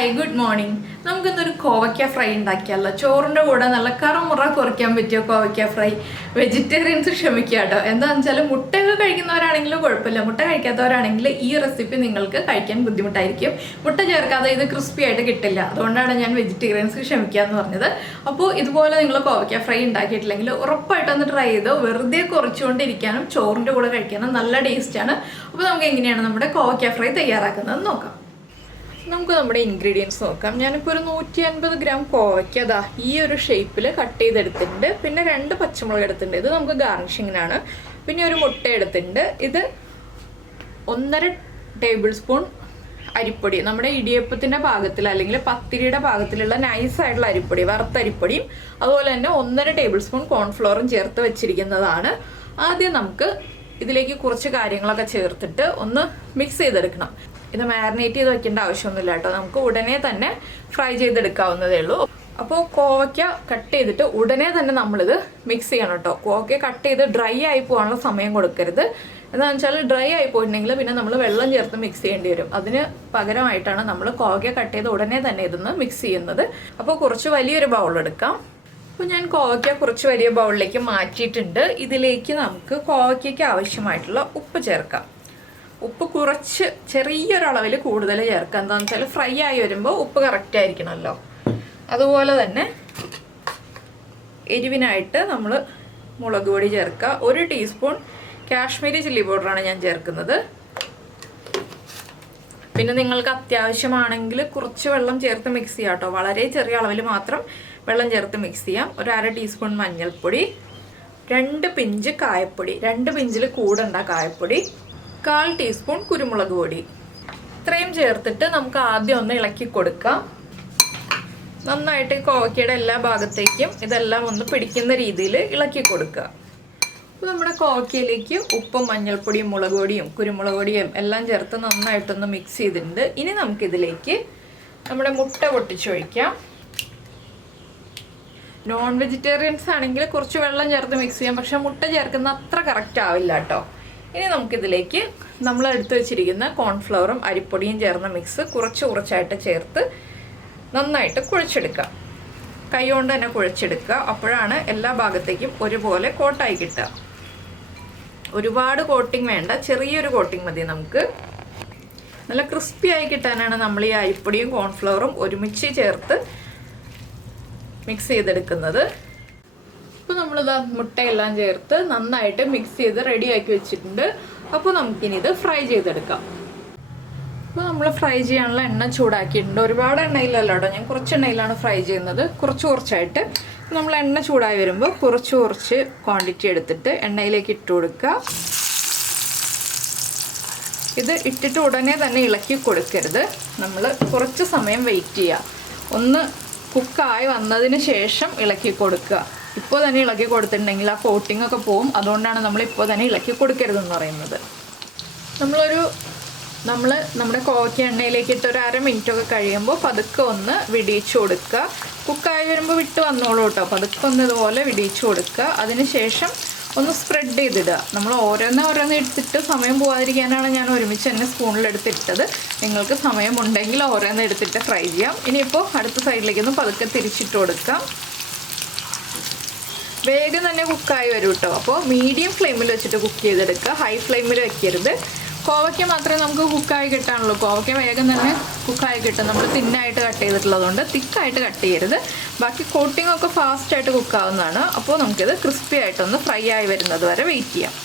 Hi good morning. നമുക്കിന്നൊരു കോവയ്ക്ക fry ഉണ്ടാക്കിയല്ലോ. ചോറിൻ്റെ കൂടെ നല്ല കറമുറ കുറയ്ക്കാൻ പറ്റിയ കോവയ്ക്ക ഫ്രൈ. വെജിറ്റേറിയൻസ് ക്ഷമിക്കുക കേട്ടോ. എന്താണെന്ന് വെച്ചാൽ മുട്ടയൊക്കെ കഴിക്കുന്നവരാണെങ്കിലും കുഴപ്പമില്ല, മുട്ട കഴിക്കാത്തവരാണെങ്കിൽ ഈ റെസിപ്പി നിങ്ങൾക്ക് കഴിക്കാൻ ബുദ്ധിമുട്ടായിരിക്കും. മുട്ട ചേർക്കാതെ ഇത് ക്രിസ്പി ആയിട്ട് കിട്ടില്ല. അതുകൊണ്ടാണ് ഞാൻ വെജിറ്റേറിയൻസ് ക്ഷമിക്കുക എന്ന് പറഞ്ഞത്. അപ്പോൾ ഇതുപോലെ നിങ്ങൾ കോവയ്ക്ക ഫ്രൈ ഉണ്ടാക്കിയിട്ടില്ലെങ്കിൽ ഉറപ്പായിട്ടൊന്ന് ട്രൈ ചെയ്ത് വെറുതെ കുറച്ചുകൊണ്ടിരിക്കാനും ചോറിൻ്റെ കൂടെ കഴിക്കാനും നല്ല ടേസ്റ്റാണ്. അപ്പോൾ നമുക്ക് എങ്ങനെയാണ് നമ്മുടെ കോവയ്ക്ക ഫ്രൈ തയ്യാറാക്കുന്നത് നോക്കാം. നമുക്ക് നമ്മുടെ ഇൻഗ്രീഡിയൻസ് നോക്കാം. ഞാനിപ്പോൾ ഒരു 150 ഗ്രാം കോവയ്ക്ക അതാ ഈ ഒരു ഷേപ്പിൽ കട്ട് ചെയ്തെടുത്തിട്ടുണ്ട്. പിന്നെ 2 പച്ചമുളക് എടുത്തിട്ടുണ്ട്, ഇത് നമുക്ക് ഗാർണിഷിങ്ങിനാണ്. പിന്നെ ഒരു മുട്ട എടുത്തിട്ടുണ്ട്. ഇത് 1.5 ടേബിൾ സ്പൂൺ അരിപ്പൊടി, നമ്മുടെ ഇടിയപ്പത്തിൻ്റെ പാകത്തിൽ അല്ലെങ്കിൽ പത്തിരിയുടെ പാകത്തിലുള്ള നൈസായിട്ടുള്ള അരിപ്പൊടി, വറുത്തരിപ്പൊടിയും അതുപോലെ തന്നെ 1.5 ടേബിൾ സ്പൂൺ കോൺഫ്ലോറും ചേർത്ത് വെച്ചിരിക്കുന്നതാണ്. ആദ്യം നമുക്ക് ഇതിലേക്ക് കുറച്ച് കാര്യങ്ങളൊക്കെ ചേർത്തിട്ട് ഒന്ന് മിക്സ് ചെയ്തെടുക്കണം. ഇത് മാരിനേറ്റ് ചെയ്ത് വെക്കേണ്ട ആവശ്യമൊന്നുമില്ല കേട്ടോ, നമുക്ക് ഉടനെ തന്നെ ഫ്രൈ ചെയ്തെടുക്കാവുന്നതേ ഉള്ളൂ. അപ്പോൾ കോവയ്ക്ക കട്ട് ചെയ്തിട്ട് ഉടനെ തന്നെ നമ്മളിത് മിക്സ് ചെയ്യണം കേട്ടോ. കോവയ്ക്ക കട്ട് ചെയ്ത് ഡ്രൈ ആയി പോകാനുള്ള സമയം കൊടുക്കരുത്. എന്താണെന്ന് വെച്ചാൽ ഡ്രൈ ആയി പോയിട്ടുണ്ടെങ്കിൽ പിന്നെ നമ്മൾ വെള്ളം ചേർത്ത് മിക്സ് ചെയ്യേണ്ടി വരും. അതിന് പകരമായിട്ടാണ് നമ്മൾ കോവയ്ക്ക കട്ട് ചെയ്ത് ഉടനെ തന്നെ ഇതൊന്ന് മിക്സ് ചെയ്യുന്നത്. അപ്പോൾ കുറച്ച് വലിയൊരു ബൗൾ എടുക്കാം. അപ്പോൾ ഞാൻ കോവയ്ക്ക കുറച്ച് വലിയ ബൗളിലേക്ക് മാറ്റിയിട്ടുണ്ട്. ഇതിലേക്ക് നമുക്ക് കോവയ്ക്കയ്ക്ക് ആവശ്യമായിട്ടുള്ള ഉപ്പ് ചേർക്കാം. ഉപ്പ് കുറച്ച് ചെറിയൊരളവിൽ കൂടുതൽ ചേർക്കുക. എന്താണെന്ന് വെച്ചാൽ ഫ്രൈ ആയി വരുമ്പോൾ ഉപ്പ് കറക്റ്റ് ആയിരിക്കണമല്ലോ. അതുപോലെ തന്നെ എരിവിനായിട്ട് നമ്മൾ മുളക് പൊടി ചേർക്കുക. 1 ടീസ്പൂൺ കാശ്മീരി ചില്ലി പൗഡറാണ് ഞാൻ ചേർക്കുന്നത്. പിന്നെ നിങ്ങൾക്ക് അത്യാവശ്യമാണെങ്കിൽ കുറച്ച് വെള്ളം ചേർത്ത് മിക്സ് ചെയ്യാം കേട്ടോ. വളരെ ചെറിയ അളവിൽ മാത്രം വെള്ളം ചേർത്ത് മിക്സ് ചെയ്യാം. 1/2 ടീസ്പൂൺ മഞ്ഞൾപ്പൊടി, 2 പിഞ്ച് കായപ്പൊടി, 2 പിഞ്ചിൽ കൂടണ്ട കായപ്പൊടി, 1/4 ടീസ്പൂൺ കുരുമുളക് പൊടി. ഇത്രയും ചേർത്തിട്ട് നമുക്ക് ആദ്യം ഒന്ന് ഇളക്കി കൊടുക്കാം. നന്നായിട്ട് കോവയ്ക്കയുടെ എല്ലാ ഭാഗത്തേക്കും ഇതെല്ലാം ഒന്ന് പിടിക്കുന്ന രീതിയിൽ ഇളക്കി കൊടുക്കുക. അപ്പോൾ നമ്മുടെ കോവയ്ക്കയിലേക്ക് ഉപ്പും മഞ്ഞൾപ്പൊടിയും മുളക് പൊടിയും കുരുമുളക് പൊടിയും എല്ലാം ചേർത്ത് നന്നായിട്ടൊന്ന് മിക്സ് ചെയ്തിട്ടുണ്ട്. ഇനി നമുക്കിതിലേക്ക് നമ്മുടെ മുട്ട പൊട്ടിച്ചൊഴിക്കാം. നോൺ വെജിറ്റേറിയൻസ് ആണെങ്കിൽ കുറച്ച് വെള്ളം ചേർത്ത് മിക്സ് ചെയ്യാം, പക്ഷെ മുട്ട ചേർക്കുന്ന അത്ര കറക്റ്റ് ആവില്ല കേട്ടോ. ഇനി നമുക്കിതിലേക്ക് നമ്മൾ എടുത്തു വെച്ചിരിക്കുന്ന കോൺഫ്ലവറും അരിപ്പൊടിയും ചേർന്ന മിക്സ് കുറച്ചായിട്ട് ചേർത്ത് നന്നായിട്ട് കുഴച്ചെടുക്കുക. കൈ കൊണ്ട് തന്നെ കുഴച്ചെടുക്കുക. അപ്പോഴാണ് എല്ലാ ഭാഗത്തേക്കും ഒരുപോലെ കോട്ടായി കിട്ടുക. ഒരുപാട് കോട്ടിങ് വേണ്ട, ചെറിയൊരു കോട്ടിങ് മതി. നമുക്ക് നല്ല ക്രിസ്പി ആയി കിട്ടാനാണ് നമ്മൾ ഈ അരിപ്പൊടിയും കോൺഫ്ലവറും ഒരുമിച്ച് ചേർത്ത് മിക്സ് ചെയ്തെടുക്കുന്നത്. അപ്പോൾ നമ്മളിത് മുട്ടയെല്ലാം ചേർത്ത് നന്നായിട്ട് മിക്സ് ചെയ്ത് റെഡിയാക്കി വെച്ചിട്ടുണ്ട്. അപ്പോൾ നമുക്കിനി ഇത് ഫ്രൈ ചെയ്തെടുക്കാം. അപ്പോൾ നമ്മൾ ഫ്രൈ ചെയ്യാനുള്ള എണ്ണ ചൂടാക്കിയിട്ടുണ്ട്. ഒരുപാട് എണ്ണയിലല്ല കേട്ടോ, ഞാൻ കുറച്ച് എണ്ണയിലാണ് ഫ്രൈ ചെയ്യുന്നത്. കുറച്ചായിട്ട് നമ്മൾ എണ്ണ ചൂടായി വരുമ്പോൾ കുറച്ച് ക്വാണ്ടിറ്റി എടുത്തിട്ട് എണ്ണയിലേക്ക് ഇട്ട് കൊടുക്കുക. ഇത് ഇട്ടിട്ട് ഉടനെ തന്നെ ഇളക്കി കൊടുക്കരുത്. നമ്മൾ കുറച്ച് സമയം വെയിറ്റ് ചെയ്യുക. ഒന്ന് കുക്കായി വന്നതിന് ശേഷം ഇളക്കി കൊടുക്കുക. ഇപ്പോൾ തന്നെ ഇളക്കി കൊടുത്തിട്ടുണ്ടെങ്കിൽ ആ കോട്ടിംഗ് ഒക്കെ പോവും. അതുകൊണ്ടാണ് നമ്മൾ ഇപ്പോൾ തന്നെ ഇളക്കി കൊടുക്കരുതെന്ന് പറയുന്നത്. നമ്മുടെ കോവയ്ക്ക എണ്ണയിലേക്ക് ഇട്ട് ഒരു 1/2 മിനിറ്റൊക്കെ കഴിയുമ്പോൾ പതുക്കെ ഒന്ന് വിടിയിച്ചു കൊടുക്കുക. കുക്കായി വരുമ്പോൾ വിട്ട് വന്നോളൂ കേട്ടോ. പതുക്കെ ഒന്ന് ഇതുപോലെ വിടിയിച്ചു കൊടുക്കുക. അതിനുശേഷം ഒന്ന് സ്പ്രെഡ് ചെയ്തിടുക. നമ്മൾ ഓരോന്ന് എടുത്തിട്ട് സമയം പോകാതിരിക്കാനാണ് ഞാൻ ഒരുമിച്ച് തന്നെ സ്പൂണിലെടുത്തിട്ടത്. നിങ്ങൾക്ക് സമയമുണ്ടെങ്കിൽ ഓരോന്ന് എടുത്തിട്ട് ഫ്രൈ ചെയ്യാം. ഇനിയിപ്പോൾ അടുത്ത സൈഡിലേക്കൊന്ന് പതുക്കെ തിരിച്ചിട്ട് കൊടുക്കാം. വേഗം തന്നെ കുക്കായി വരും കേട്ടോ. അപ്പോൾ മീഡിയം ഫ്ലെയിമിൽ വെച്ചിട്ട് കുക്ക് ചെയ്തെടുക്കുക, ഹൈ ഫ്ലെയിമിൽ വെക്കരുത്. കോവയ്ക്ക മാത്രമേ നമുക്ക് കുക്കായി കിട്ടാനുള്ളൂ. കോവയ്ക്ക വേഗം തന്നെ കുക്കായി കിട്ടും. നമ്മൾ തിന്നായിട്ട് കട്ട് ചെയ്തിട്ടുള്ളതുകൊണ്ട് തിക്കായിട്ട് കട്ട് ചെയ്യരുത്. ബാക്കി കോട്ടിംഗ് ഒക്കെ ഫാസ്റ്റായിട്ട് കുക്കാവുന്നതാണ്. അപ്പോൾ നമുക്കിത് ക്രിസ്പി ആയിട്ടൊന്ന് ഫ്രൈ ആയി വരുന്നത് വരെ വെയിറ്റ് ചെയ്യാം.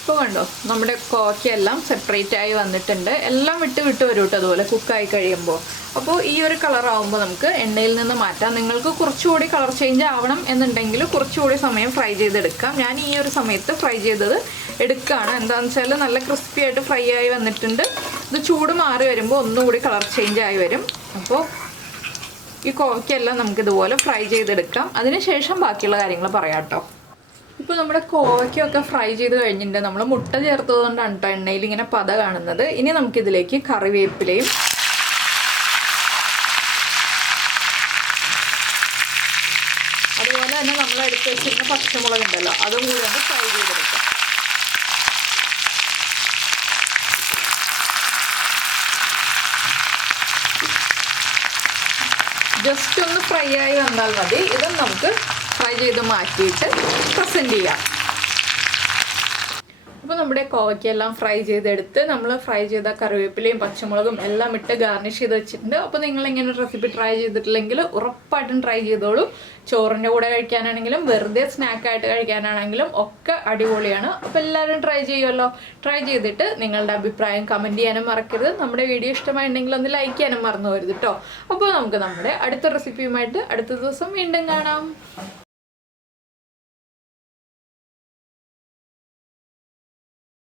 ഇപ്പോൾ കണ്ടോ, നമ്മുടെ കോവയ്ക്കെല്ലാം സെപ്പറേറ്റ് ആയി വന്നിട്ടുണ്ട്. എല്ലാം വിട്ട് വരും കേട്ടോ അതുപോലെ കുക്കായി കഴിയുമ്പോൾ. അപ്പോൾ ഈ ഒരു കളറാവുമ്പോൾ നമുക്ക് എണ്ണയിൽ നിന്ന് മാറ്റാം. നിങ്ങൾക്ക് കുറച്ചുകൂടി കളർ ചേഞ്ച് ആവണം എന്നുണ്ടെങ്കിൽ കുറച്ചുകൂടി സമയം ഫ്രൈ ചെയ്തെടുക്കാം. ഞാൻ ഈ ഒരു സമയത്ത് ഫ്രൈ ചെയ്തത് എടുക്കുകയാണ്. എന്താണെന്ന് വെച്ചാൽ നല്ല ക്രിസ്പി ആയിട്ട് ഫ്രൈ ആയി വന്നിട്ടുണ്ട്. ഇത് ചൂട് മാറി വരുമ്പോൾ ഒന്നുകൂടി കളർ ചേഞ്ച് ആയി വരും. അപ്പോൾ ഈ കോവയ്ക്കെല്ലാം നമുക്കിതുപോലെ ഫ്രൈ ചെയ്തെടുക്കാം. അതിനുശേഷം ബാക്കിയുള്ള കാര്യങ്ങൾ പറയാം കേട്ടോ. ഇപ്പോൾ നമ്മുടെ കോവയ്ക്കൊക്കെ ഫ്രൈ ചെയ്ത് കഴിഞ്ഞിട്ടുണ്ട്. നമ്മൾ മുട്ട ചേർത്തതുകൊണ്ടാണ് കേട്ടോ എണ്ണയിൽ ഇങ്ങനെ പത കാണുന്നത്. ഇനി നമുക്കിതിലേക്ക് കറിവേപ്പിലയും അതുപോലെ തന്നെ നമ്മൾ എടുത്ത് വെച്ചിരുന്ന പച്ചമുളക് ഉണ്ടല്ലോ അതും കൂടി ഒന്ന് ഫ്രൈ ചെയ്തെടുക്കാം. ജസ്റ്റ് ഒന്ന് ഫ്രൈ ആയി വന്നാൽ മതി. ഇതും നമുക്ക് ഫ്രൈ ചെയ്ത് മാറ്റിയിട്ട് പ്രസൻറ്റ് ചെയ്യാം. അപ്പോൾ നമ്മുടെ കോവയ്ക്കെല്ലാം ഫ്രൈ ചെയ്തെടുത്ത് നമ്മൾ ഫ്രൈ ചെയ്ത കറിവേപ്പിലയും പച്ചമുളകും എല്ലാം ഇട്ട് ഗാർണിഷ് ചെയ്ത് വെച്ചിട്ടുണ്ട്. അപ്പോൾ നിങ്ങളിങ്ങനെ റെസിപ്പി ട്രൈ ചെയ്തിട്ടില്ലെങ്കിൽ ഉറപ്പായിട്ടും ട്രൈ ചെയ്തോളൂ. ചോറിൻ്റെ കൂടെ കഴിക്കാനാണെങ്കിലും വെറുതെ സ്നാക്കായിട്ട് കഴിക്കാനാണെങ്കിലും ഒക്കെ അടിപൊളിയാണ്. അപ്പോൾ എല്ലാവരും ട്രൈ ചെയ്യുമല്ലോ. ട്രൈ ചെയ്തിട്ട് നിങ്ങളുടെ അഭിപ്രായം കമൻറ്റ് ചെയ്യാനും മറക്കരുത്. നമ്മുടെ വീഡിയോ ഇഷ്ടമായിട്ടുണ്ടെങ്കിൽ ഒന്ന് ലൈക്ക് ചെയ്യാനും മറന്നു പോകരുത് കേട്ടോ. അപ്പോൾ നമുക്ക് നമ്മുടെ അടുത്ത റെസിപ്പിയുമായിട്ട് അടുത്ത ദിവസം വീണ്ടും കാണാം.